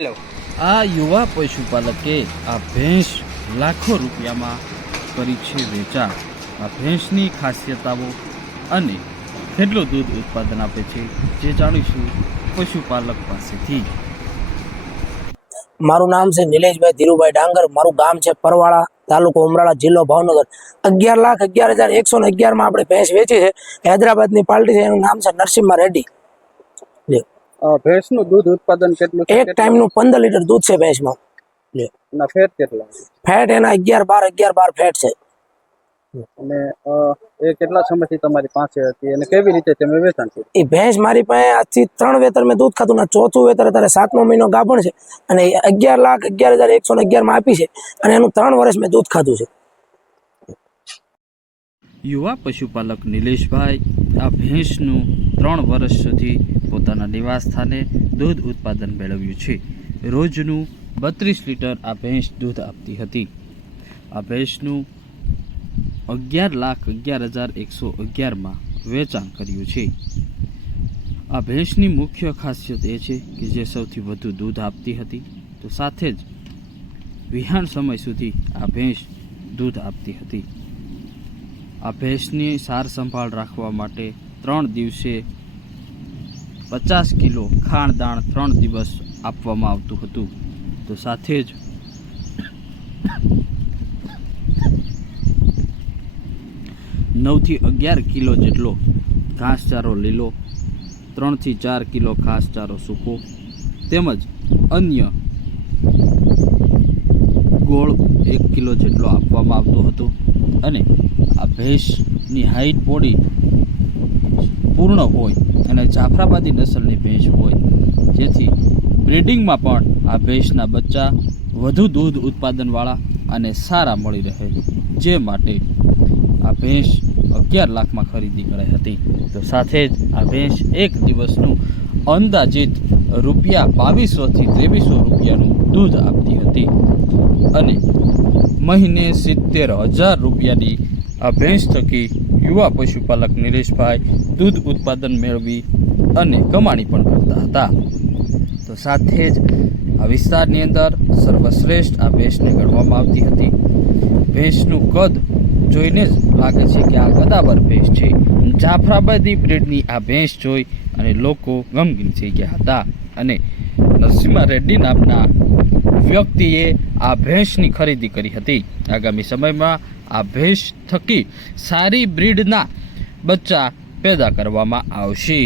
Hello. આ યુવા પશુપાલકે આ ભેંસ લાખો રૂપિયામાં કરી છે વેચાણ। આ ભેંસની ખાસિયતાઓ અને કેટલું દૂધ ઉત્પાદન આપે છે જે જાણીશું પશુપાલક પાસેથી। મારું નામ છે નિલેશભાઈ ધીરુભાઈ ડાંગર। મારું ગામ છે પરવાળા, તાલુકો ઉમરાળા, જિલ્લો ભાવનગર। 11,11,111 માં આપણે ભેંસ વેચી છે। હૈદરાબાદની પાર્ટી છે, એનું નામ છે નરસિમ્હા રેડ્ડી। ભેંસનું દૂધ ઉત્પાદન કેટલું છે? એક ટાઈમનું 15 લીટર દૂધ છે ભેંસમાં। ના ફેટ કેટલા? ફેટ એના 11-12 ફેટ છે। અને એ કેટલા સમયથી તમારી પાસે હતી અને કેવી રીતે તમે વેચાણ કર્યું? એ ભેંસ મારી પાસે આજથી 3 વેતર મેં દૂધ ખાધું ને ચોથું વેતર અત્યારે 7મો મહિનો ગાભણ છે અને 11,11,111 માં આપી છે અને એનું 3 વર્ષ મેં દૂધ ખાધું છે। યુવા પશુપાલક નિલેશભાઈ આ ભેંસનું 3 વર્ષ સુધી પોતાના નિવાસ સ્થાને દૂધ ઉત્પાદન મેળવ્યું છે। રોજનું 32 લીટર આ ભેંસ દૂધ આપતી હતી। આ ભેંસનું 11,11,111 માં વેચાણ કર્યું છે। આ ભેંસની મુખ્ય ખાસિયત એ છે કે જે સૌથી વધુ દૂધ આપતી હતી, તો સાથે જ વિહાણ સમય સુધી આ ભેંસ દૂધ આપતી હતી। આ ભેંસની સાર સંભાળ રાખવા માટે 3 દિવસે 50 કિલો ખાણ દાણ 3 દિવસ આપવામાં આવતું હતું, તો સાથે જ 9 થી 11 કિલો જેટલો ઘાસચારો લીલો, 3 થી 4 કિલો ઘાસચારો સૂકો તેમજ અન્ય ગોળ 1 કિલો જેટલો આપવામાં આવતો હતો। અને આ ભેંસની હાઈટ બોડી પૂર્ણ હોય અને જાફરાબાદી નસલની ભેંસ હોય, જેથી બ્રીડિંગમાં પણ આ ભેંસના બચ્ચા વધુ દૂધ ઉત્પાદનવાળા અને સારા મળી રહે, જે માટે આ ભેંસ 11 લાખમાં ખરીદી કરાઈ હતી। તો સાથે જ આ ભેંસ એક દિવસનું અંદાજિત ₹2200 થી ₹2300 દૂધ આપતી હતી અને મહિને 70,000 રૂપિયાની આ ભેંસ થકી યુવા પશુપાલક નિલેશભાઈ દૂધ ઉત્પાદન મેળવી અને કમાણી પણ કરતા હતા। તો સાથે જ આ વિસ્તારની અંદર સર્વશ્રેષ્ઠ આ ભેંસને ગણવામાં આવતી હતી। ભેંસનું કદ જોઈને જ લાગે છે કે આ કદાવર ભેંસ છે। જાફરાબાદી બ્રીડની આ ભેંસ જોઈ અને લોકો ગમગીન થઈ ગયા હતા અને નરસિમ્હા રેડ્ડી નામના વ્યક્તિએ આ ભેંસની ખરીદી કરી હતી। આગામી સમયમાં આ ભેંસ થકી સારી બ્રીડના બચ્ચા પેદા કરવામાં આવશે।